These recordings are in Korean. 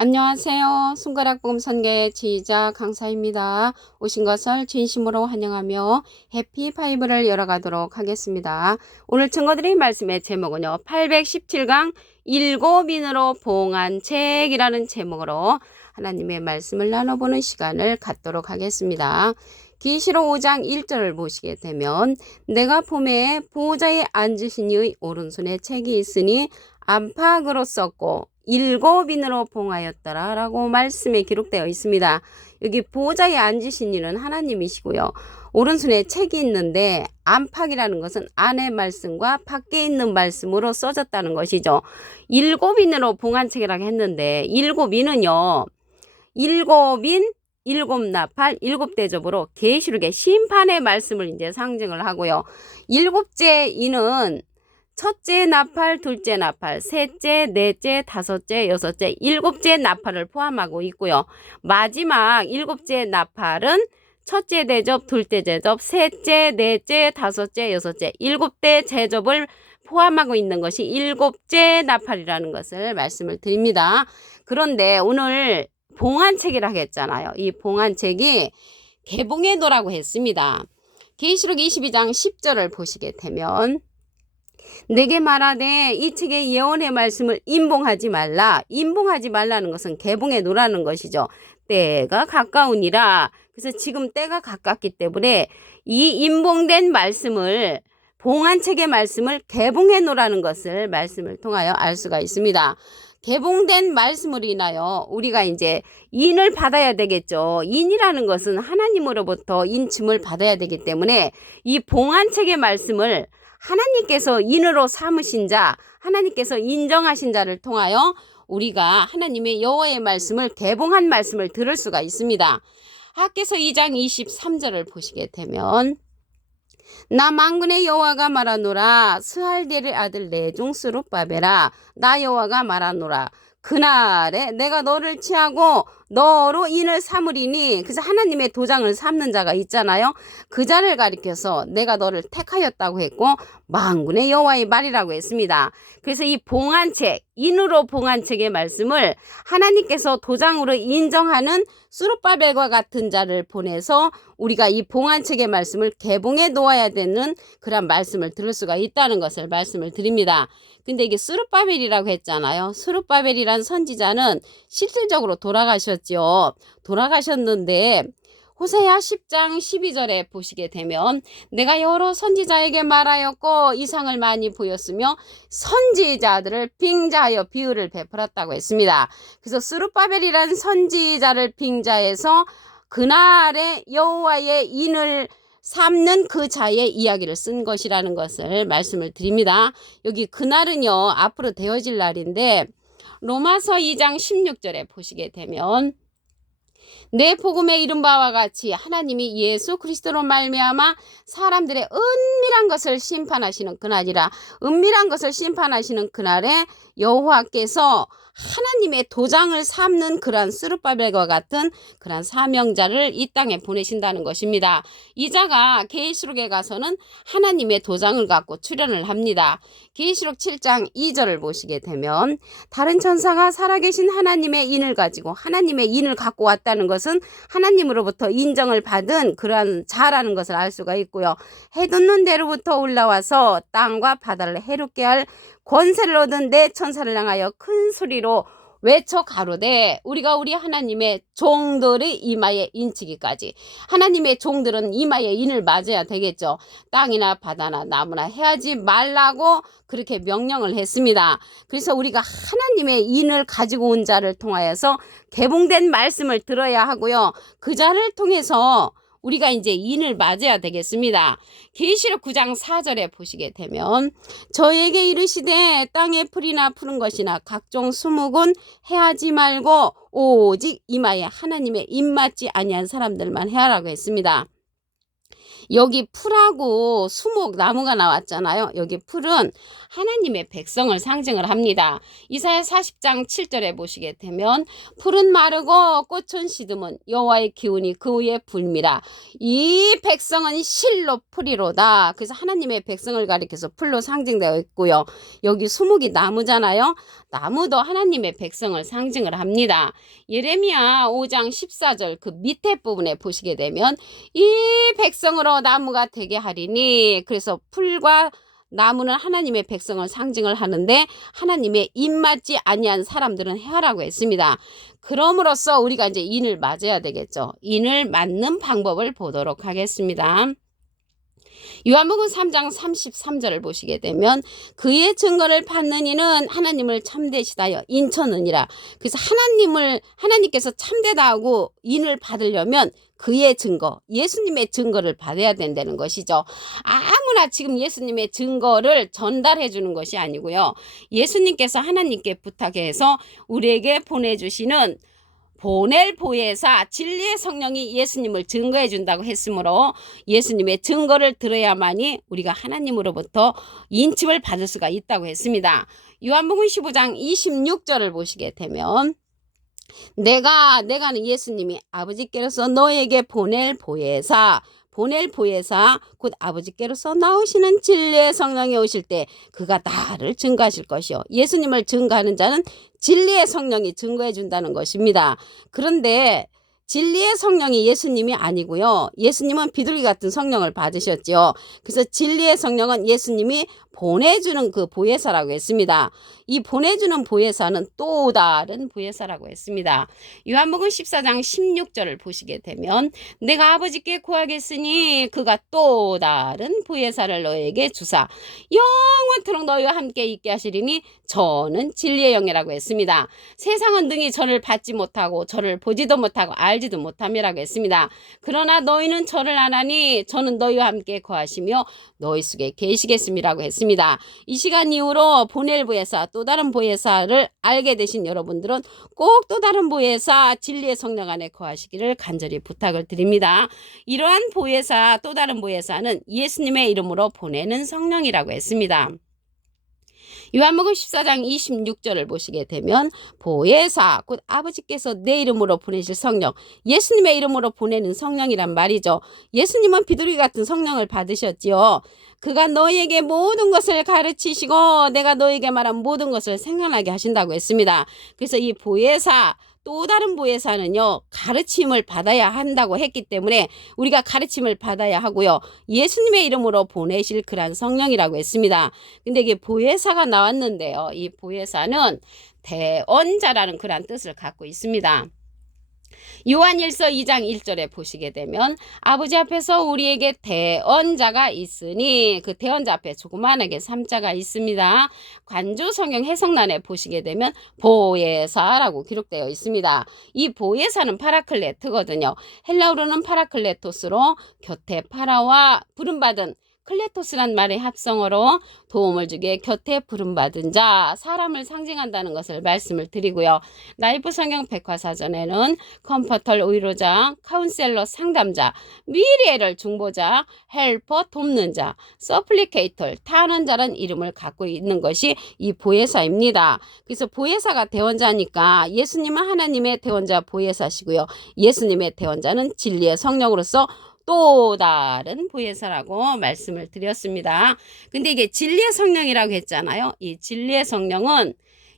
안녕하세요. 손가락복음 선교의 지휘자 강사입니다. 오신 것을 진심으로 환영하며 해피파이브를 열어가도록 하겠습니다. 오늘 증거드릴 말씀의 제목은요. 817강 일곱인으로 봉한 책이라는 제목으로 하나님의 말씀을 나눠보는 시간을 갖도록 하겠습니다. 계시록 5장 1절을 보시게 되면 내가 봄에 보호자에 앉으신 이의 오른손에 책이 있으니 안팎으로 썼고 일곱인으로 봉하였더라 라고 말씀에 기록되어 있습니다. 여기 보호자에 앉으신 이는 하나님이시고요. 오른손에 책이 있는데 안팎이라는 것은 안의 말씀과 밖에 있는 말씀으로 써졌다는 것이죠. 일곱인으로 봉한 책이라고 했는데 일곱인은요. 일곱인, 일곱 나팔, 일곱 대접으로 계시록의 심판의 말씀을 이제 상징을 하고요. 일곱째 인은 첫째 나팔, 둘째 나팔, 셋째, 넷째, 다섯째, 여섯째, 일곱째 나팔을 포함하고 있고요. 마지막 일곱째 나팔은 첫째 대접, 둘째 대접, 셋째, 넷째, 다섯째, 여섯째, 일곱대 대접을 포함하고 있는 것이 일곱째 나팔이라는 것을 말씀을 드립니다. 그런데 오늘 봉한책이라고 했잖아요. 이 봉한책이 개봉해도라고 했습니다. 계시록 22장 10절을 보시게 되면 내게 말하되 이 책의 예언의 말씀을 임봉하지 말라. 임봉하지 말라는 것은 개봉해 놓으라는 것이죠. 때가 가까우니라. 그래서 지금 때가 가깝기 때문에 이 임봉된 말씀을 봉한 책의 말씀을 개봉해 놓으라는 것을 말씀을 통하여 알 수가 있습니다. 개봉된 말씀으로 인하여 우리가 이제 인을 받아야 되겠죠. 인이라는 것은 하나님으로부터 인침을 받아야 되기 때문에 이 봉한 책의 말씀을 하나님께서 인으로 삼으신 자, 하나님께서 인정하신 자를 통하여 우리가 하나님의 여호와의 말씀을 개봉한 말씀을 들을 수가 있습니다. 학개서 2장 23절을 보시게 되면 나 만군의 여호와가 말하노라 스알델의 아들 내 종 스룹바벨아 나 여호와가 말하노라 그날에 내가 너를 취하고 너로 인을 삼으리니. 그래서 하나님의 도장을 삼는 자가 있잖아요. 그 자를 가리켜서 내가 너를 택하였다고 했고 만군의 여호와의 말이라고 했습니다. 그래서 이 봉한책, 인으로 봉한책의 말씀을 하나님께서 도장으로 인정하는 스룹바벨과 같은 자를 보내서 우리가 이 봉한책의 말씀을 개봉해 놓아야 되는 그런 말씀을 들을 수가 있다는 것을 말씀을 드립니다. 근데 이게 스룹바벨이라고 했잖아요. 스룹바벨이란 선지자는 실질적으로 돌아가셨죠. 돌아가셨는데 호세아 10장 12절에 보시게 되면 내가 여러 선지자에게 말하였고 이상을 많이 보였으며 선지자들을 빙자하여 비유를 베풀었다고 했습니다. 그래서 스룹바벨이란 선지자를 빙자해서 그날의 여호와의 인을 삼는 그 자의 이야기를 쓴 것이라는 것을 말씀을 드립니다. 여기 그날은요 앞으로 되어질 날인데 로마서 2장 16절에 보시게 되면 내 복음에 이른 바와 같이 하나님이 예수 그리스도로 말미암아 사람들의 은밀한 것을 심판하시는 그날이라. 은밀한 것을 심판하시는 그날에 여호와께서 하나님의 도장을 삼는 그러한 스룹바벨과 같은 그러한 사명자를 이 땅에 보내신다는 것입니다. 이 자가 계시록에 가서는 하나님의 도장을 갖고 출현을 합니다. 계시록 7장 2절을 보시게 되면 다른 천사가 살아계신 하나님의 인을 가지고 하나님의 인을 갖고 왔다는 것은 하나님으로부터 인정을 받은 그러한 자라는 것을 알 수가 있고요. 해 돋는 데로부터 올라와서 땅과 바다를 해롭게 할 권세를 얻은 내 천사를 향하여 큰 소리로 외쳐 가로되 우리가 우리 하나님의 종들의 이마에 인치기까지. 하나님의 종들은 이마에 인을 맞아야 되겠죠. 땅이나 바다나 나무나 해하지 말라고 그렇게 명령을 했습니다. 그래서 우리가 하나님의 인을 가지고 온 자를 통하여서 개봉된 말씀을 들어야 하고요. 그 자를 통해서 우리가 이제 인을 맞아야 되겠습니다. 계시록 9장 4절에 보시게 되면 저에게 이르시되 땅에 풀이나 푸른 것이나 각종 수목은 해하지 말고 오직 이마에 하나님의 입맞지 아니한 사람들만 해하라고 했습니다. 여기 풀하고 수목 나무가 나왔잖아요. 여기 풀은 하나님의 백성을 상징을 합니다. 이사야 40장 7절에 보시게 되면 풀은 마르고 꽃은 시드문 여호와의 기운이 그 위에 불미라. 이 백성은 실로 풀이로다. 그래서 하나님의 백성을 가리켜서 풀로 상징되어 있고요. 여기 수목이 나무잖아요. 나무도 하나님의 백성을 상징을 합니다. 예레미야 5장 14절 그 밑에 부분에 보시게 되면 이 백성으로 나무가 되게 하리니, 그래서 풀과 나무는 하나님의 백성을 상징을 하는데 하나님의 입맞지 아니한 사람들은 해하라고 했습니다. 그럼으로써 우리가 이제 인을 맞아야 되겠죠. 인을 맞는 방법을 보도록 하겠습니다. 요한복음 3장 33절을 보시게 되면 그의 증거를 받는 이는 하나님을 참되시다여 인천은이라. 그래서 하나님께서 참되다 하고 인을 받으려면 그의 증거, 예수님의 증거를 받아야 된다는 것이죠. 아무나 지금 예수님의 증거를 전달해 주는 것이 아니고요. 예수님께서 하나님께 부탁해서 우리에게 보내주시는 보낼 보혜사 진리의 성령이 예수님을 증거해 준다고 했으므로 예수님의 증거를 들어야만이 우리가 하나님으로부터 인침을 받을 수가 있다고 했습니다. 요한복음 15장 26절을 보시게 되면 내가는 예수님이 아버지께로서 너에게 보낼 보혜사 곧 아버지께로서 나오시는 진리의 성령이 오실 때 그가 나를 증거하실 것이요. 예수님을 증거하는 자는 진리의 성령이 증거해 준다는 것입니다. 그런데 진리의 성령이 예수님이 아니고요. 예수님은 비둘기 같은 성령을 받으셨죠. 그래서 진리의 성령은 예수님이 보내주는 그 보혜사라고 했습니다. 이 보내주는 보혜사는 또 다른 보혜사라고 했습니다. 요한복음 14장 16절을 보시게 되면 내가 아버지께 구하겠으니 그가 또 다른 보혜사를 너에게 주사 영원토록 너희와 함께 있게 하시리니 저는 진리의 영이라고 했습니다. 세상은 능히 저를 받지 못하고 저를 보지도 못하고 알지도 못함이라고 했습니다. 그러나 너희는 저를 아나니 저는 너희와 함께 거하시며 너희 속에 계시겠음이라고 했습니다. 이 시간 이후로 보낼 보혜사 또 다른 보혜사를 알게 되신 여러분들은 꼭 또 다른 보혜사 진리의 성령 안에 거하시기를 간절히 부탁을 드립니다. 이러한 보혜사 또 다른 보혜사는 예수님의 이름으로 보내는 성령이라고 했습니다. 요한복음 14장 26절을 보시게 되면 보혜사 곧 아버지께서 내 이름으로 보내실 성령, 예수님의 이름으로 보내는 성령이란 말이죠. 예수님은 비둘기 같은 성령을 받으셨지요. 그가 너희에게 모든 것을 가르치시고 내가 너희에게 말한 모든 것을 생각나게 하신다고 했습니다. 그래서 이 보혜사 또 다른 보혜사는요 가르침을 받아야 한다고 했기 때문에 우리가 가르침을 받아야 하고요. 예수님의 이름으로 보내실 그런 성령이라고 했습니다. 근데 이게 보혜사가 나왔는데요. 이 보혜사는 대언자라는 그런 뜻을 갖고 있습니다. 요한일서 2장 1절에 보시게 되면 아버지 앞에서 우리에게 대언자가 있으니 그 대언자 앞에 조그만하게 3자가 있습니다. 관조 성경 해석란에 보시게 되면 보혜사라고 기록되어 있습니다. 이 보혜사는 파라클레트거든요. 헬라어로는 파라클레토스로 곁에 파라와 부름받은 클레토스란 말의 합성어로 도움을 주게 곁에 부름받은 자, 사람을 상징한다는 것을 말씀을 드리고요. 라이프 성경 백과사전에는 컴포터 위로자, 카운셀러 상담자, 미리에를 중보자, 헬퍼 돕는 자, 서플리케이터 탄원자라는 이름을 갖고 있는 것이 이 보혜사입니다. 그래서 보혜사가 대원자니까 예수님은 하나님의 대원자 보혜사시고요. 예수님의 대원자는 진리의 성령으로서 또 다른 보혜사라고 말씀을 드렸습니다. 근데 이게 진리의 성령이라고 했잖아요. 이 진리의 성령은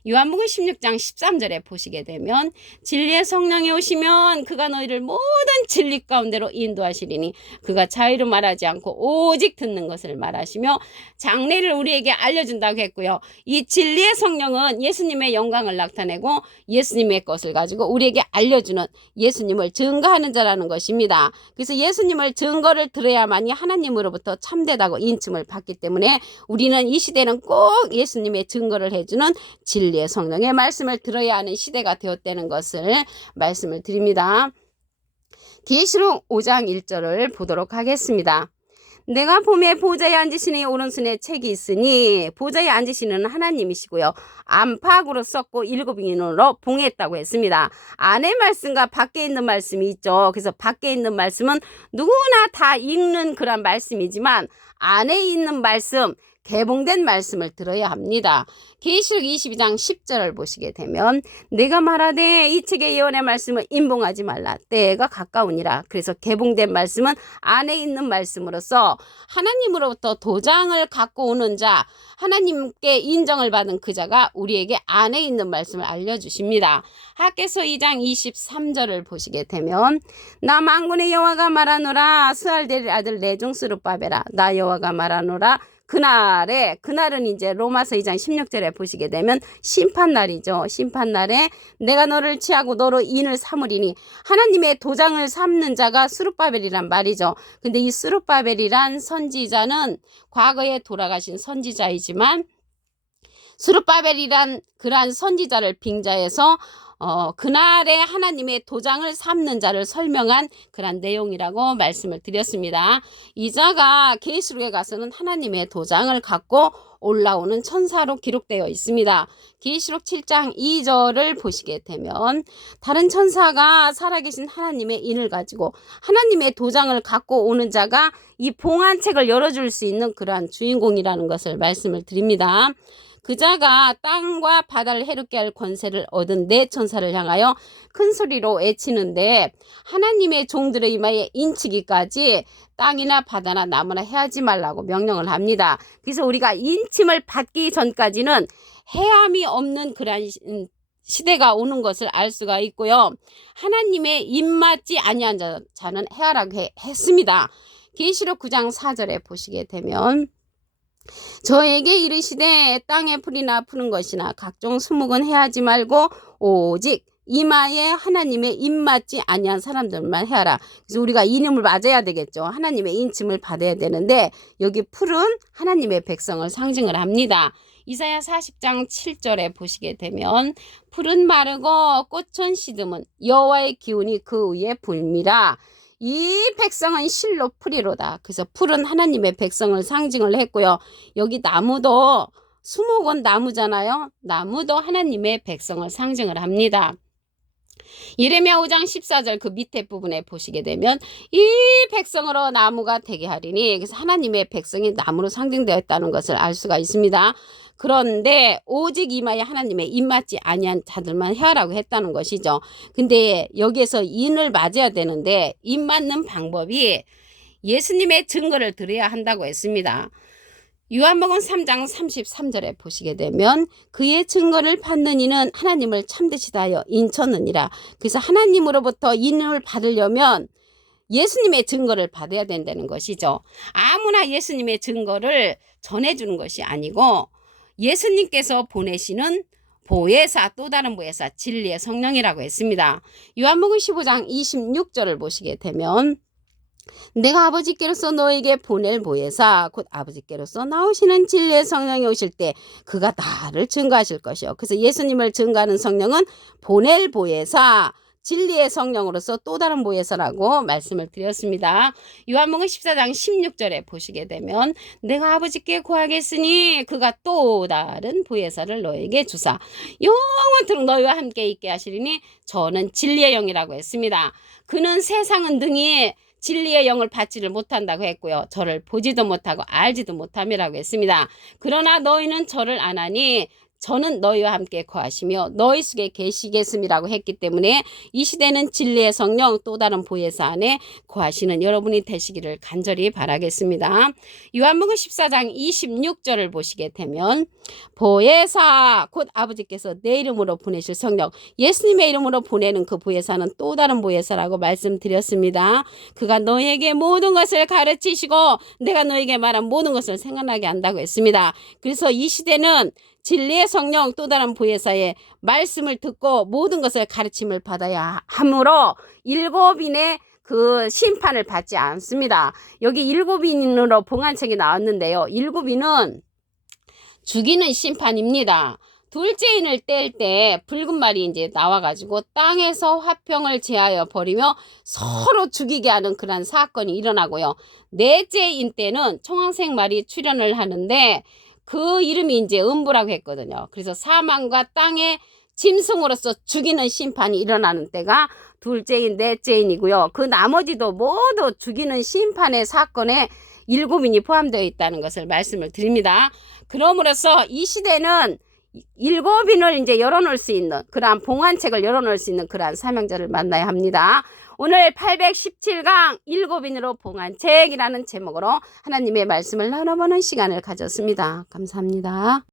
요한복음 16장 13절에 보시게 되면 진리의 성령이 오시면 그가 너희를 모든 진리 가운데로 인도하시리니 그가 자유로 말하지 않고 오직 듣는 것을 말하시며 장래를 우리에게 알려준다고 했고요. 이 진리의 성령은 예수님의 영광을 나타내고 예수님의 것을 가지고 우리에게 알려주는 예수님을 증거하는 자라는 것입니다. 그래서 예수님을 증거를 들어야만이 하나님으로부터 참되다고 인침을 받기 때문에 우리는 이 시대는 꼭 예수님의 증거를 해주는 진리의 성령의 말씀을 들어야 하는 시대가 되었다는 것을 말씀을 드립니다. 계시록 5장 1절을 보도록 하겠습니다. 내가 봄에 보좌에 앉으시니 오른손에 책이 있으니 보좌에 앉으시는 하나님이시고요. 안팎으로 썼고 7인으로 봉했다고 했습니다. 안의 말씀과 밖에 있는 말씀이 있죠. 그래서 밖에 있는 말씀은 누구나 다 읽는 그런 말씀이지만 안에 있는 말씀, 개봉된 말씀을 들어야 합니다. 계시록 22장 10절을 보시게 되면 내가 말하되 이 책의 예언의 말씀을 임봉하지 말라. 때가 가까우니라. 그래서 개봉된 말씀은 안에 있는 말씀으로서 하나님으로부터 도장을 갖고 오는 자, 하나님께 인정을 받은 그 자가 우리에게 안에 있는 말씀을 알려주십니다. 학개서 2장 23절을 보시게 되면 나 만군의 여호와가 말하노라. 스알델 아들 내 종 스룹바벨아 나 여호와가 말하노라. 그날은 이제 로마서 2장 16절에 보시게 되면 심판날이죠. 심판날에 내가 너를 취하고 너로 인을 삼으리니 하나님의 도장을 삼는 자가 스룹바벨이란 말이죠. 근데 이 스룹바벨이란 선지자는 과거에 돌아가신 선지자이지만 스룹바벨이란 그러한 선지자를 빙자해서 그날에 하나님의 도장을 삼는 자를 설명한 그런 내용이라고 말씀을 드렸습니다. 이 자가 계시록에 가서는 하나님의 도장을 갖고 올라오는 천사로 기록되어 있습니다. 계시록 7장 2절을 보시게 되면 다른 천사가 살아계신 하나님의 인을 가지고 하나님의 도장을 갖고 오는 자가 이 봉한 책을 열어줄 수 있는 그러한 주인공이라는 것을 말씀을 드립니다. 그 자가 땅과 바다를 해롭게 할 권세를 얻은 네 천사를 향하여 큰 소리로 외치는데 하나님의 종들의 이마에 인치기까지 땅이나 바다나 나무나 해하지 말라고 명령을 합니다. 그래서 우리가 인침을 받기 전까지는 해함이 없는 그런 시대가 오는 것을 알 수가 있고요. 하나님의 입맞지 아니한 자는 해하라고 했습니다. 계시록 9장 4절에 보시게 되면 저에게 이르시되 땅에 풀이나 푸는 것이나 각종 수목은 해하지 말고 오직 이마에 하나님의 입맞지 아니한 사람들만 해하라. 그래서 우리가 이름을 맞아야 되겠죠. 하나님의 인침을 받아야 되는데 여기 풀은 하나님의 백성을 상징을 합니다. 이사야 40장 7절에 보시게 되면 풀은 마르고 꽃은 시듬은 여호와의 기운이 그 위에 불미라. 이 백성은 실로 풀이로다. 그래서 풀은 하나님의 백성을 상징을 했고요. 여기 나무도 수목은 나무잖아요. 나무도 하나님의 백성을 상징을 합니다. 예레미야 5장 14절 그 밑에 부분에 보시게 되면 이 백성으로 나무가 되게 하리니 그래서 하나님의 백성이 나무로 상징되었다는 것을 알 수가 있습니다. 그런데 오직 이마에 하나님의 입맞지 아니한 자들만 해하라고 했다는 것이죠. 근데 여기에서 인을 맞아야 되는데 입 맞는 방법이 예수님의 증거를 들어야 한다고 했습니다. 요한복음 3장 33절에 보시게 되면 그의 증거를 받는 이는 하나님을 참되시다 하여 인쳤느니라. 그래서 하나님으로부터 인을 받으려면 예수님의 증거를 받아야 된다는 것이죠. 아무나 예수님의 증거를 전해주는 것이 아니고 예수님께서 보내시는 보혜사, 또 다른 보혜사, 진리의 성령이라고 했습니다. 요한복음 15장 26절을 보시게 되면 내가 아버지께로서 너에게 보낼 보혜사 곧 아버지께로서 나오시는 진리의 성령이 오실 때 그가 나를 증거하실 것이요. 그래서 예수님을 증거하는 성령은 보낼 보혜사, 진리의 성령으로서 또 다른 보혜사라고 말씀을 드렸습니다. 요한복음 14장 16절에 보시게 되면 내가 아버지께 구하겠으니 그가 또 다른 보혜사를 너에게 주사 영원토록 너희와 함께 있게 하시리니 저는 진리의 영이라고 했습니다. 그는 세상은 등이 진리의 영을 받지를 못한다고 했고요. 저를 보지도 못하고 알지도 못함이라고 했습니다. 그러나 너희는 저를 아나니 저는 너희와 함께 거하시며 너희 속에 계시겠음이라고 했기 때문에 이 시대는 진리의 성령 또 다른 보혜사 안에 거하시는 여러분이 되시기를 간절히 바라겠습니다. 요한복음 14장 26절을 보시게 되면 보혜사 곧 아버지께서 내 이름으로 보내실 성령 예수님의 이름으로 보내는 그 보혜사는 또 다른 보혜사라고 말씀드렸습니다. 그가 너희에게 모든 것을 가르치시고 내가 너희에게 말한 모든 것을 생각나게 한다고 했습니다. 그래서 이 시대는 진리의 성령 또 다른 보혜사의 말씀을 듣고 모든 것을 가르침을 받아야 하므로 7인의 그 심판을 받지 않습니다. 여기 7인으로 봉한 책이 나왔는데요. 7인은 죽이는 심판입니다. 둘째인을 뗄 때 붉은 말이 이제 나와가지고 땅에서 화평을 제하여 버리며 서로 죽이게 하는 그런 사건이 일어나고요. 넷째인 때는 청황색 말이 출현을 하는데 그 이름이 이제 음부라고 했거든요. 그래서 사망과 땅의 짐승으로서 죽이는 심판이 일어나는 때가 둘째인, 넷째인이고요. 그 나머지도 모두 죽이는 심판의 사건에 일곱인이 포함되어 있다는 것을 말씀을 드립니다. 그러므로서 이 시대는 일곱인을 이제 열어놓을 수 있는 그러한 봉안책을 열어놓을 수 있는 그러한 사명자를 만나야 합니다. 오늘 817강 일곱인으로 봉안책이라는 제목으로 하나님의 말씀을 나눠보는 시간을 가졌습니다. 감사합니다.